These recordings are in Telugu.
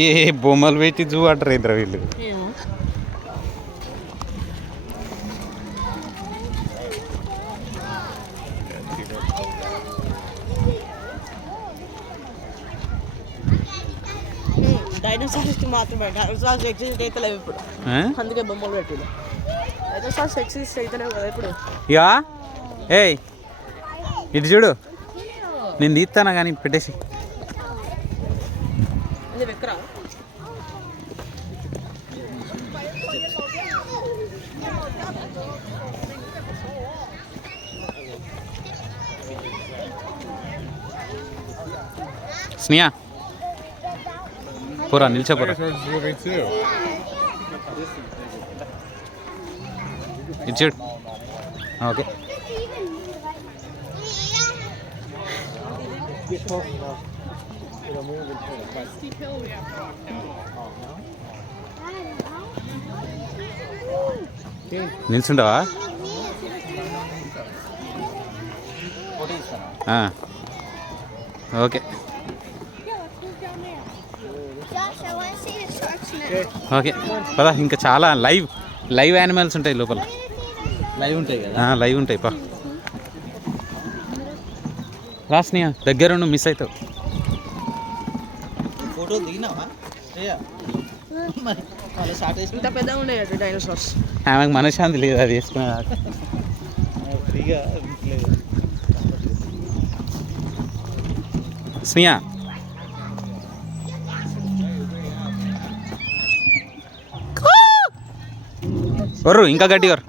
ఏ బొమ్మలు పెట్టి జూ అంటారు ఏంద్ర వీళ్ళు. డైనోసార్స్ మాత్రమే, డైనోసార్స్ ఎగ్జిస్ట్ అయితే లేవు ఇప్పుడు, అందుకే బొమ్మలు పెట్టింది. డైనోసార్స్ ఎగ్జిస్ట్ అయితే లేవు కదా ఇప్పుడు. ఇక ఏయ్ ఇటు చూడు, నేను తీస్తానా కానీ పెట్టేసి. ఎక్కరా స్నేహ పోరా, నిల్చోపోరా. ఇటు చూడు. ఓకే నిల్చుంటావా? ఓకే ఓకే పదా. ఇంకా చాలా లైవ్ యానిమల్స్ ఉంటాయి లోపల. లైవ్ ఉంటాయి కదా? లైవ్ ఉంటాయి. పా రాస్నియా దగ్గర మిస్ అవుతావు. ఫోటో దిగినావా? ఇంత పెద్దగా ఉన్నాయి డైనోసార్స్. ఆమెకు మనశ్శాంతి లేదు అది వేసుకునే ఫ్రీగా లేదు. స్నియా ఒర్రు, ఇంకా గట్టిగా ఒర్రు.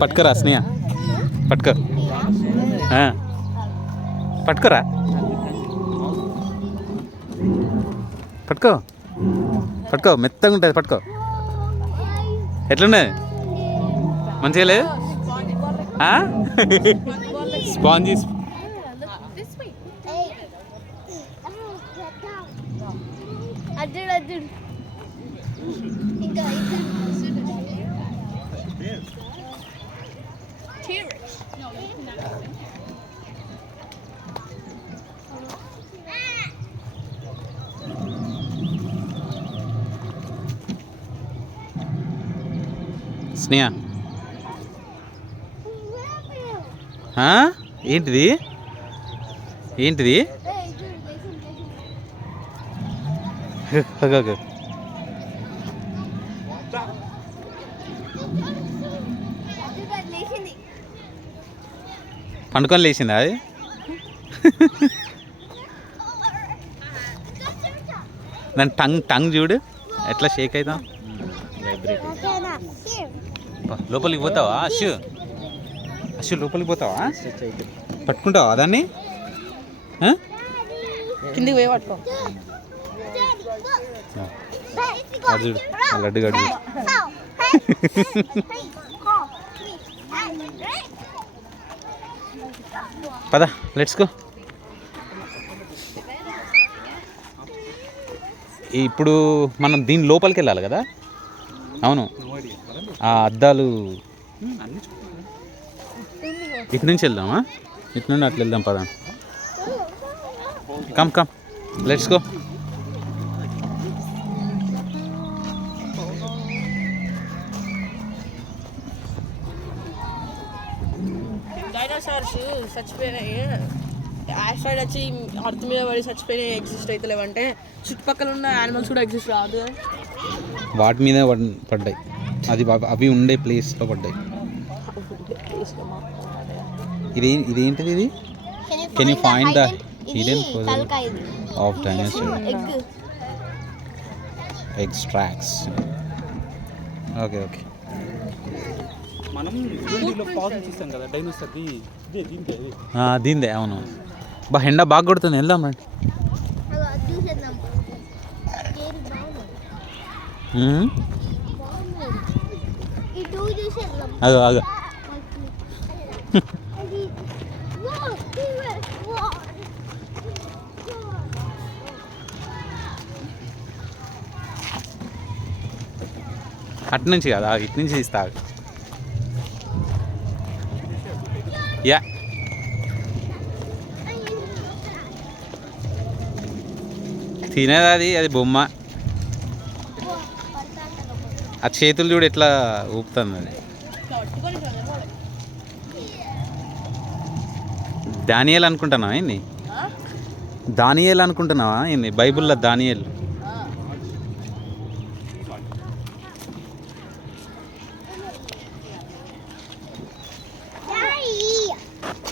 పట్టుకోరా స్నేహ, పట్టుకో పట్టుకోరా, పట్టుకో పట్టుకో, మెత్తగా ఉంటుంది పట్టుకో. ఎట్లున్నది? మంచిగా లేదు? స్పాంజీ స్నేహ. ఏంటిది ఏంటిది? పండుకొని లేచిందా అది? దాని టంగ్ చూడు ఎట్లా షేక్ అవుతాం. లోపలికి పోతావా అశు లోపలికి పోతావా? పట్టుకుంటావా దాన్ని? కిందికి పోయి పట్టుకో. చూడు లడ్డు గడు. పద లెట్స్ గో. ఇప్పుడు మనం దీని లోపలికి వెళ్ళాలి కదా? అవును, ఆ అద్దాలు ఇటు నుంచి వెళ్దామా? ఇటు నుండి అట్లా వెళ్దాం పద. Come let's go. డైనోసార్స్ చచ్చిపోయినాయి, ఆస్ట్రాయిడ్ వచ్చి అర్త్ మీద పడి చచ్చిపోయినాయి, ఎగ్జిస్ట్ అయితే లేవంటే చుట్టుపక్కల ఉన్న యానిమల్స్ కూడా ఎగ్జిస్ట్ రాదు. వాటి మీద పడ్డాయి, అవి ఉండే ప్లేస్లో పడ్డాయి. ఇదేంటిది ఇది? Can you find the hidden of dinosaur ఎగ్స్ట్రాక్ట్స్? ఓకే మనం చూస్తాం కదా డైనోసార్ది, దీందే. అవును, ఎండ బాగా కొడుతుంది, వెళ్దాం రండి. ఆగు అటు నుంచి కదా ఇటు నుంచి తీస్తా యా తినేది అది బొమ్మ ఆ చేతులు చూడు ఎట్లా ఊపుతుంది అది దానియేల్ అనుకుంటున్నావా ఏంది దానియేల్ అనుకుంటున్నావా ఏంది బైబిల్లో దానియేల్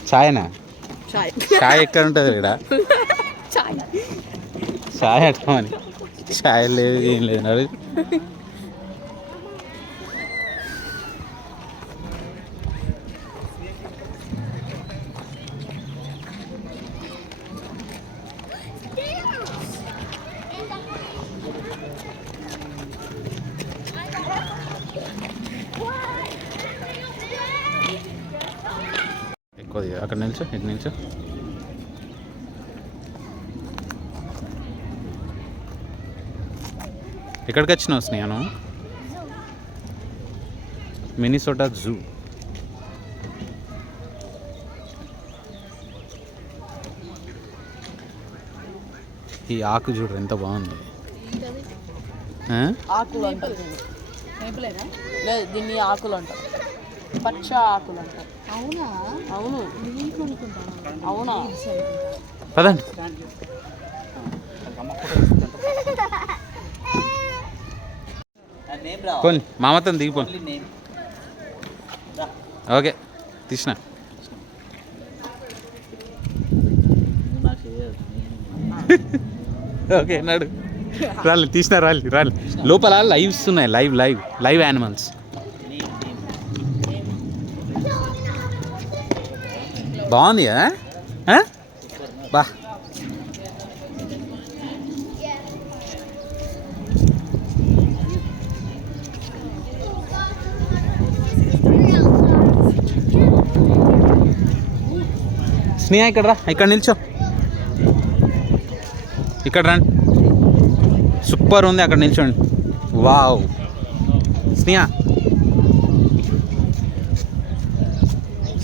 ఛాయనా ఛాయ్ ఎక్కడ ఉంటుంది ఇక్కడ ఛాయ్ అట్టమని ఛాయ్ లేదు ఏం లేదు నడు ఎక్కువ అక్కడ నిల్చో ఇటు నిల్చో ఎక్కడికి వచ్చినావు స్నేహను మినిసోటా జూ ఈ ఆకు చూడరు ఎంత బాగుంది ఆకులు అంటారు లేదు దీన్ని ఆకులు అంటారు పచ్చ ఆకులు అంటారు అవునా అవును అవునా పదండి కొన్ని మామతో దిగిపోండి ఓకే తీసిన ఓకే నడు రాలి తీసిన రాలి లోపల లైవ్స్ ఉన్నాయి లైవ్ యానిమల్స్ బాగుంది కదా బా స్నేహ ఇక్కడ రా ఇక్కడ నిల్చో ఇక్కడ రండి సూపర్ ఉంది అక్కడ నిల్చోండి wow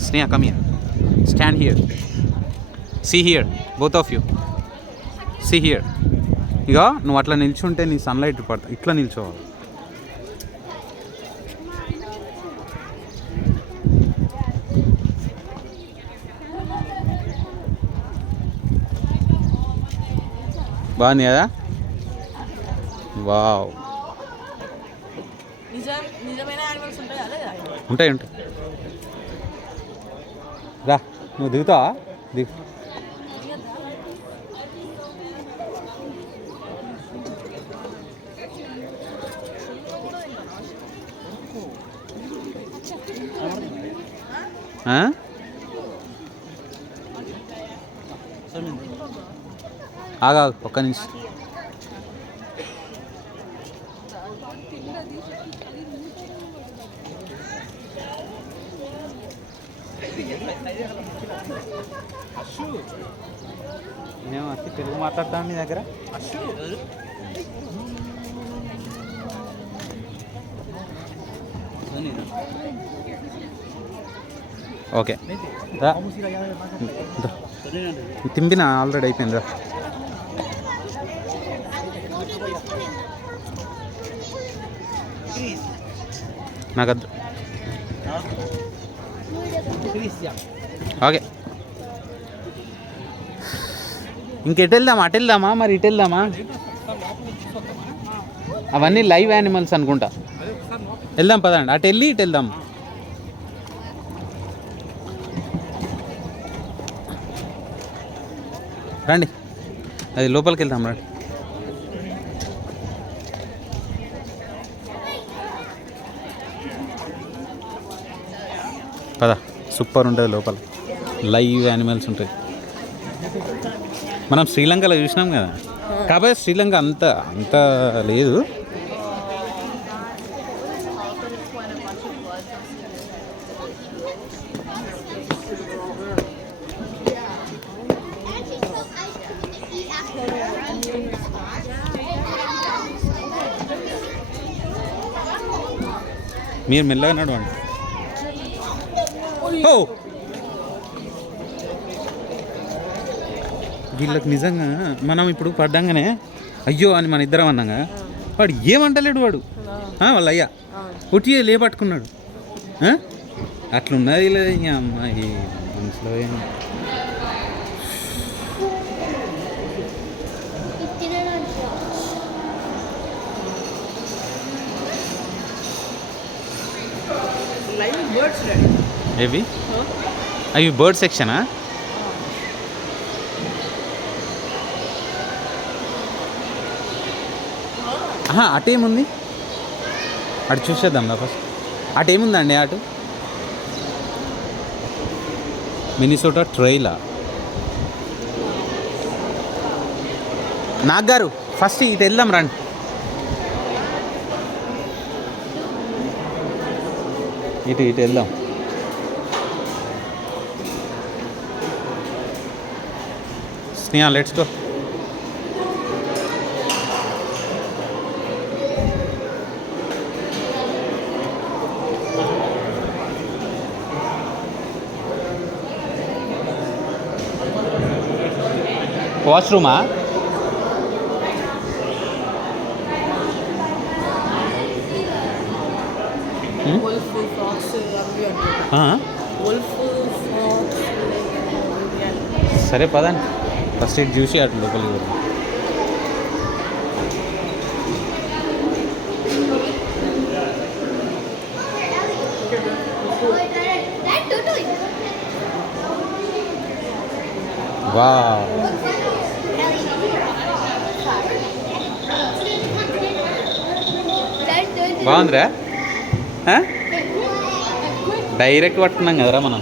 Sneha come here stand here see here both of you see here ఇక నువ్వు అట్లా నిల్చుంటే నీ సన్లైట్ పడతా ఇట్లా నిల్చోవాలి బాగుంది కదా వావ్ ఉంటాయి రా నువ్వు దిగుతావా దిగు ఆగా ఒక్క నిమిషం నేను అతి తెలుగు మాట్లాడతాను నీ దగ్గర ఓకే తింపిన ఆల్రెడీ అయిపోయిందిరా నాకు ఓకే ఇంకెటు వెళ్దామా అటు వెళ్దామా మరి ఇటు వెళ్దామా అవన్నీ లైవ్ యానిమల్స్ అనుకుంటా వెళ్దాం పదండి అటు వెళ్ళి ఇటు వెళ్దాం రండి అది లోపలికి వెళ్దాం రండి పద సూపర్ ఉంటుంది లోపల లైవ్ యానిమల్స్ ఉంటాయి మనం శ్రీలంకలో చూసినాం కదా కాబట్టి శ్రీలంక అంత లేదు మీరు మెల్లగా నడవండి. ఓ వీళ్ళకి నిజంగా మనం ఇప్పుడు పడ్డంగానే అయ్యో అని మన ఇద్దరం అన్నాగా వాడు ఏమంటలేడు వాడు వాళ్ళ అయ్యా ఒట్టి లేపట్టుకున్నాడు. అట్లున్నది లేదు ఈ అమ్మాయి మనసులో ఏవి అవి బర్డ్ సెక్షనా? అటేముంది అటు చూసేద్దాం ఫస్ట్. అటేముందండి అటు మినిసోటా ట్రైలా? నాగ్ గారు ఫస్ట్ ఇటు వెళ్దాం రండి. ఇటు వెళ్దాం. స్నేహ లెట్స్ గో. వాష్రూమా? సరే పదండి ఫస్ట్ ఇటు చూసి అటు లోపలికి పోదాం. వా బాగుందిరా. డైరెక్ట్ పట్టుకున్నాం కదరా మనం.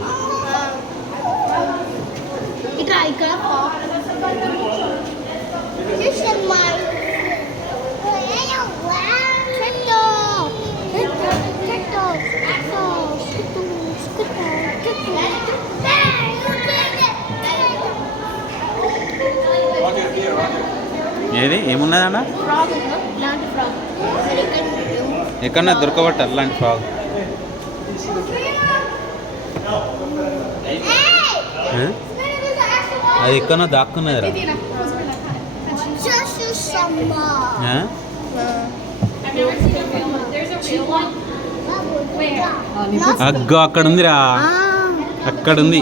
ఏది ఏమున్నదన్నా? ఎక్కడన్నా దొరకబట్ట అలాంటి ఫ్రాగ్. అది ఎక్కడన్నా దాక్కున్నదిరా. అగ్గో అక్కడ ఉందిరా, అక్కడ ఉంది.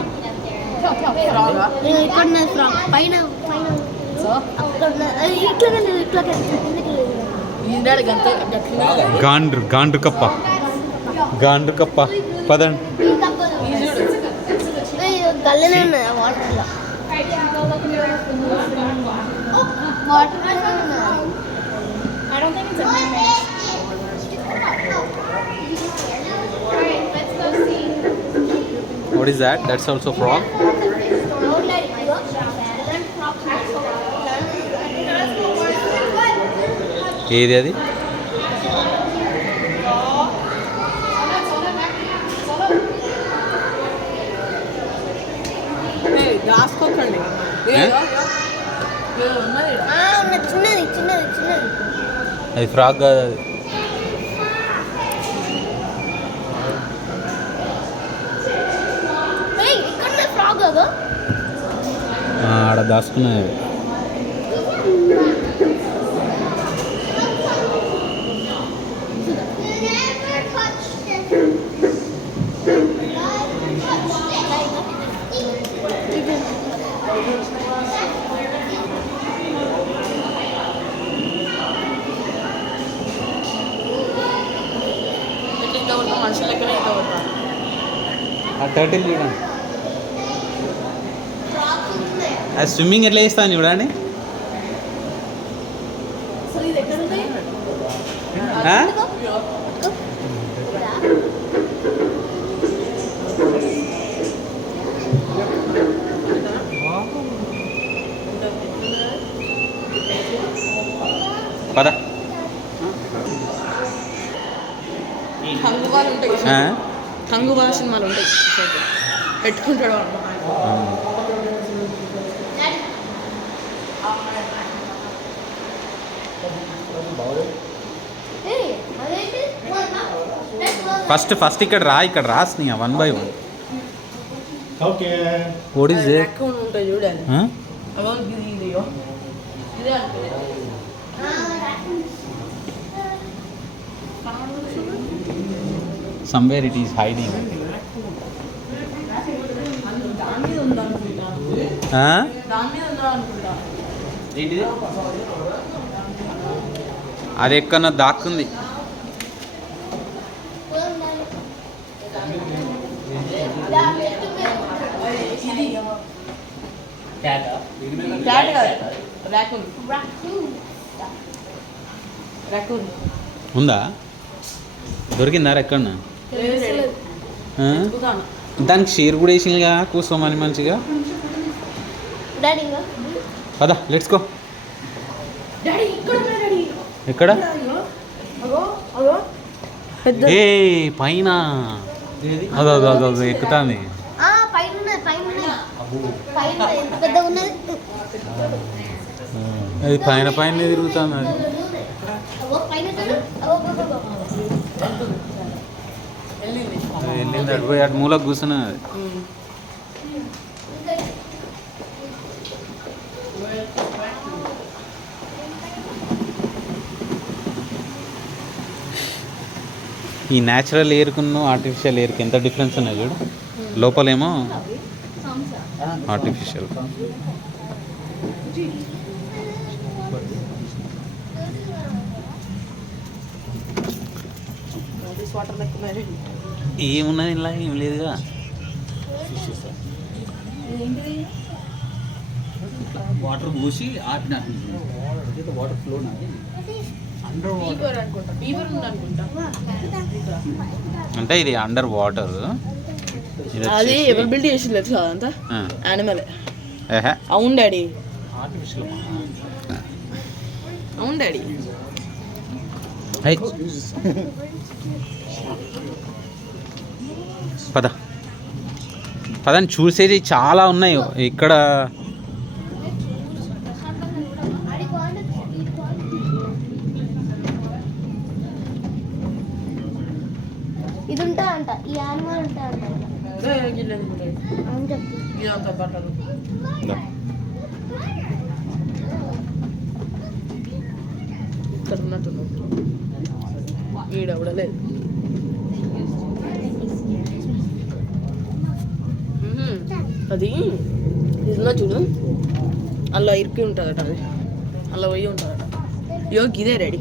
గాండ్రు గాండ్రు కప్ప, గాండ్రు కప్ప. పదండి. What is that? That's also frog. ఏది అది? రాసుకోకండి. అది ఫ్రాగ్ కాదు. అది ఆడ దాచుకున్నది. ఆ టర్టిల్ చూడండి, అది స్విమ్మింగ్ ఎట్లా చేస్తాను చూడండి. పద. కంగువా సినిమాలు ఉంటాయి, పెట్టుకుంటాడు. ఫస్ట్ ఇక్కడ రా స్నేహ 1 by 1. Okay what is it? రకం ఉంటాయి చూడాలి అగో ఇది ఇదిగో ఇదే అనుకుంది Somewhere it is hiding. దాని మీద ఉందనుకుంటా దాని మీద ఉందా అనుకుంటా ఏంటిది? అది ఎక్కడన్నా దాక్కుంది. క్యాట్ కాదు రాకూన్ రాకూన్ ఉందా? దొరికిందా ఎక్కడన్నా? దానికి షేర్ కూడా వేసిందిగా కూర్చోమని మంచిగా. పదా లెట్స్ గో. ఎక్కడ? ఏ పైన అదో ఎక్కుతాంది. అది పైన తిరుగుతుంది. అది వెళ్ళింది అటు పోయి అటు మూలకు కూర్చున్నది. అది ఈ న్యాచురల్ ఎయిర్కును ఆర్టిఫిషియల్ ఎయిర్కి ఎంత డిఫరెన్స్ ఉన్నాయి చూడు. లోపలేమో ఆర్టిఫిషియల్. ఏమున్నది ఇలా ఏం లేదుగా. వాటర్ పోసి ఆపిన వాటర్ ఫ్లో అంటే ఇది అండర్ వాటర్. అది ఎవరు బిల్డ్ చేసి తెలుసు అదంతా యానిమల్. అవును డాడీ అవును డాడీ. పదని చూసేది చాలా ఉన్నాయి ఇక్కడ. ఇది ఉంటా అంట ఈ యానిమల్ ఉంటా అంట బట్టలు ఇక్కడ ఉన్నట్టున్నాడు ఈడవడలేదు. అది నిజంగా చూడు అలా ఇరికి ఉంటుందట. అది అలా పోయి ఉంటుందట. యోగి ఇదే రెడీ.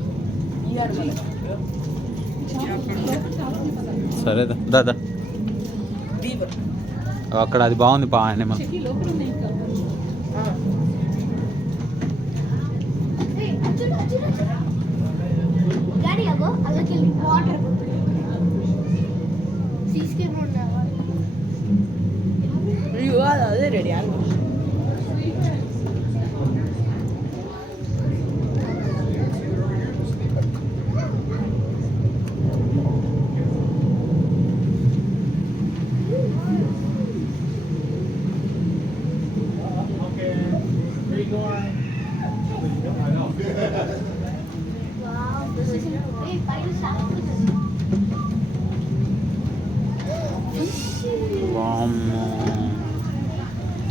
సరే దాదా అక్కడ అది బాగుంది పా యానిమల్. అదే రెడీ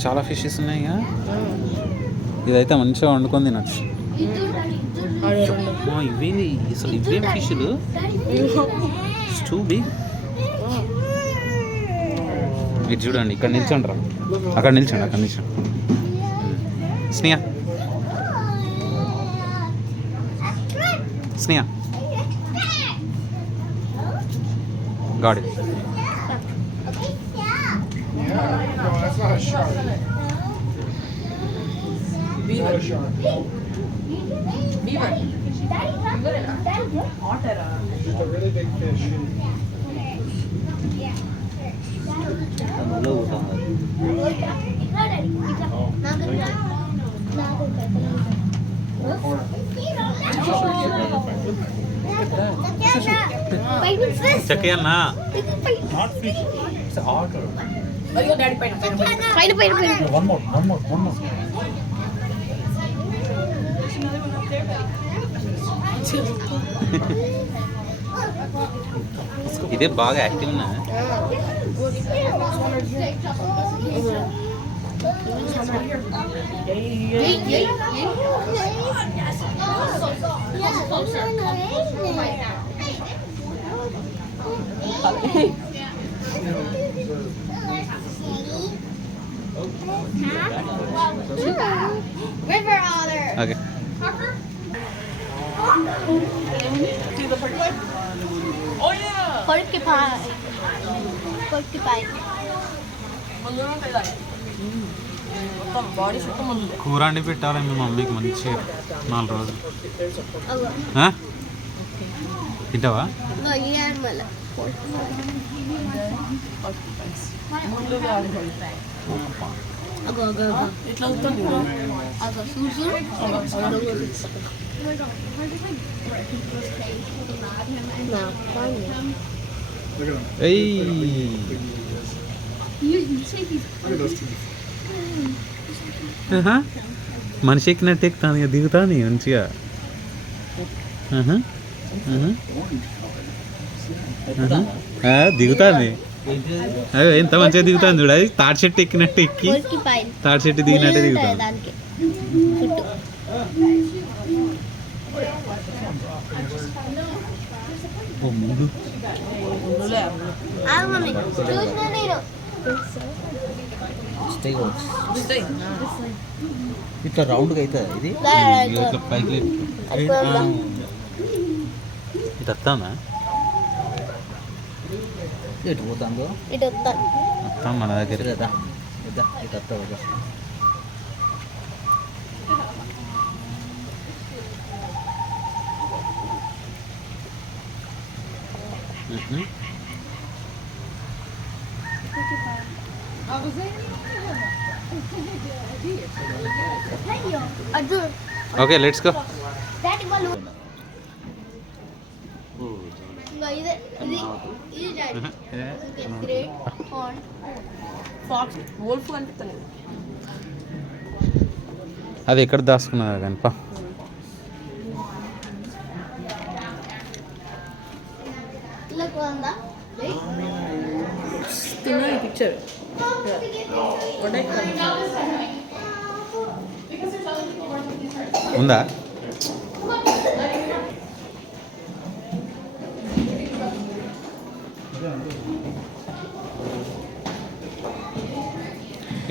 చాలా ఫిషెస్ ఉన్నాయి. ఇదైతే మంచిగా వండుకొని తినచ్చు. ఇవేంది అసలు? ఇవేం ఫిష్లు? Two big. ఇది చూడండి ఇక్కడ నిల్చోండి రా. అక్కడ నిల్చోండి. స్నేహ గాడ్ చెక్కయ్యన్నా పైన ఇదే బాగా యాక్టివ్ ఉన్నా. River otter. Okay Oh yeah. Porcupine. Porcupine. ముందు ఉంటాయి దాన్ని. మొత్తం బాడీ మొత్తం ఉంది. కూర వండి పెట్టాలి మీ మమ్మీకి మంచిగా 4 రోజులు. అగో ఆ? తింటావా? ఈ animal. ముందుగా అగో అగో అగో ఇట్లా ఉంటుంది. అగో చూసు మనిషి ఎక్కినట్టు ఎక్కుతాను ఇక దిగుతాను మంచిగా. దిగుతాను అదే ఎంత మంచిగా దిగుతాను చూడ. అది తాడి చెట్టు ఎక్కినట్టు ఎక్కి porcupine. తాడి చెట్టు దిగినట్టే దిగుతాను. దానికి చుట్టూ ముందు ముందులే ఆగు మమ్మీ చూసిన నేను ఉంటాయి. ఇట్లా రౌండ్గా అవుతుంది ఇది. ఇట్లా పైకి ఇటు వస్తామా? ఎటు పోతుందో ఇటు వస్తాను వస్తాం మన దగ్గర. కదా ఇటు వస్తావు కదా. అటు ఓకే లెట్స్ గో. డాడీ వాళ్ళు ఇదే ఇది ఇది daddy great horn fox wolf కనిపిస్తుంది. అది ఎక్కడ దాచుకున్నదా కనుప. ఇలా కొందా తిన్నాను పిక్చర్. ఉందా?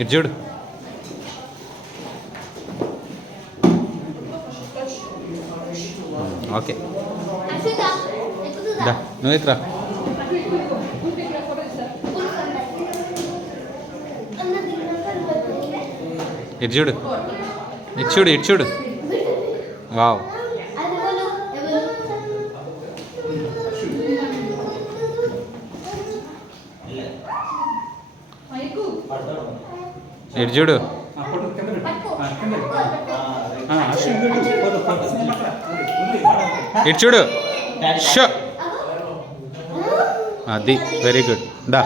ఇటు చూడు. ఓకే అక్షిత ఎక్కుతుందా దా నువ్వు ఎత్తురా. ఇటు చూడు ఇటు చూడు ఇటు చూడు. వావ్ అది ఎవరు ఎవరు ఇటు చూడు. ఇటు చూడు. షో అది వెరీ గుడ్. దా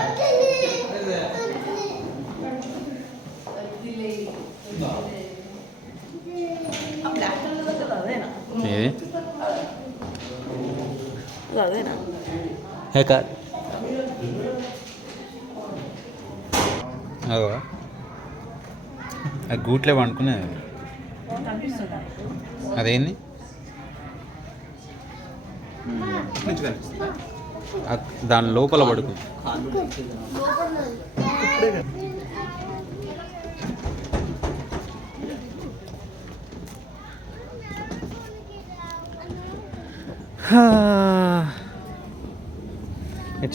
ఏది అదేనా హే కార్ అదో అది గూట్లే వండుకునేది. అదేంది దాని లోపల పడుకు.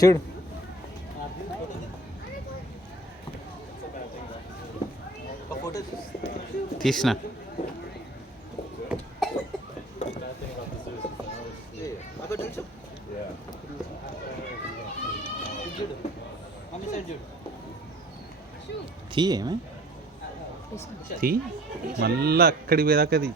చూడు తీసిన తీ ఏమే తీ మళ్ళా అక్కడికి పోయేదాకది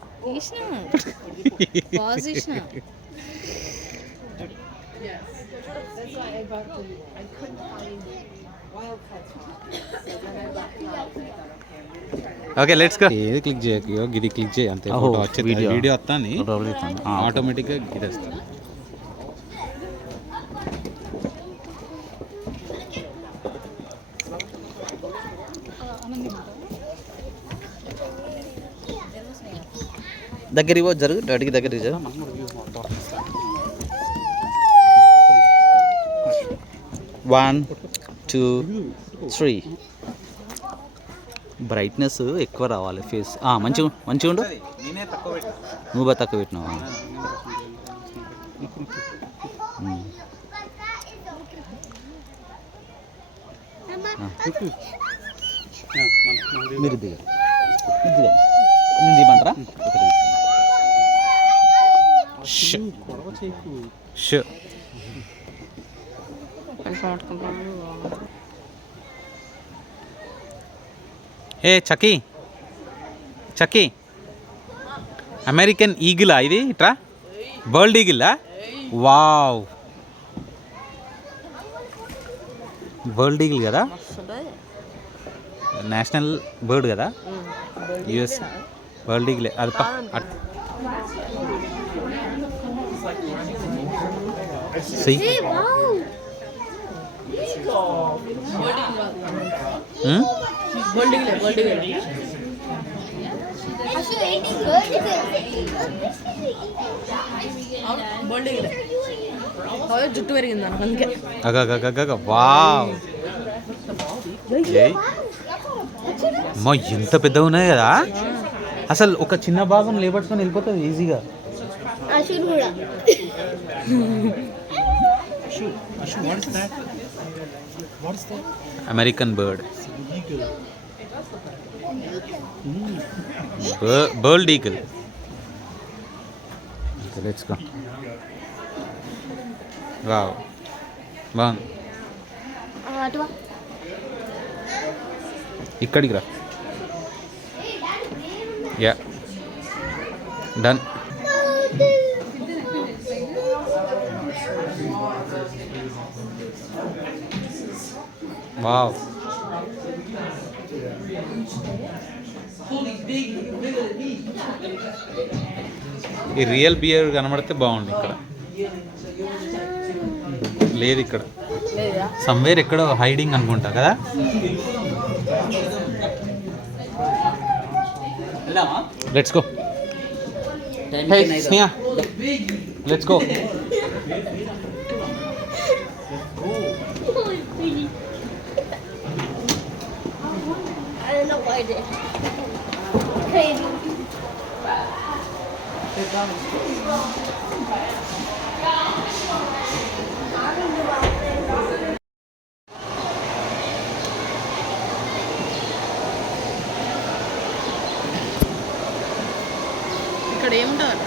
ఓకే లెట్స్ గో. ఏది క్లిక్ చేయకు, గిది క్లిక్ చేయి అంతే. ఫోటో వచ్చేది వీడియో వస్తాను ఆటోమేటిక్గా గిది వస్తుంది. దగ్గరికి పో జరుగు డాడీకి దగ్గరికి జరుగు 1 2 3 బ్రైట్నెస్ ఎక్కువ రావాలి ఫేస్ మంచిగా మంచిగా ఉండు నేనే తక్కువ పెట్టా నువ్వు బాగా తక్కువ పెట్టినావా మీరు దిగా నేను దిగమంటారా ఒకటి షూ ఏ చకీ చకీ అమెరికన్ ఈగిలా ఇది ఇట్రా బర్ల్డ్ ఈగిలా వావ్ బర్ల్డ్ ఈగిల్ కదా నేషనల్ బర్డ్ కదా యుఎస్ బర్ల్డ్ ఈగిలే అది Hey, wow. అసలు ఏంటి జుట్టు పెరిగింది అందుకే వావ్ అమ్మా ఎంత పెద్దగా ఉన్నాయి కదా అసలు ఒక చిన్న భాగం లేపట్టుకొని వెళ్ళిపోతుంది ఈజీగా అసలు కూడా American bird bald eagle let's go wow బాగుంది అటు ఇక్కడికి రా యా డన్ వావ్ ఈ రియల్ బియర్ కనబడితే బాగుంది ఇక్కడ లేదు ఇక్కడ సమ్వేర్ ఎక్కడో హైడింగ్ అనుకుంటా కదా let's go hey Sneha let's go I don't know why they crazy. ఇక్కడ ఏముంటుంది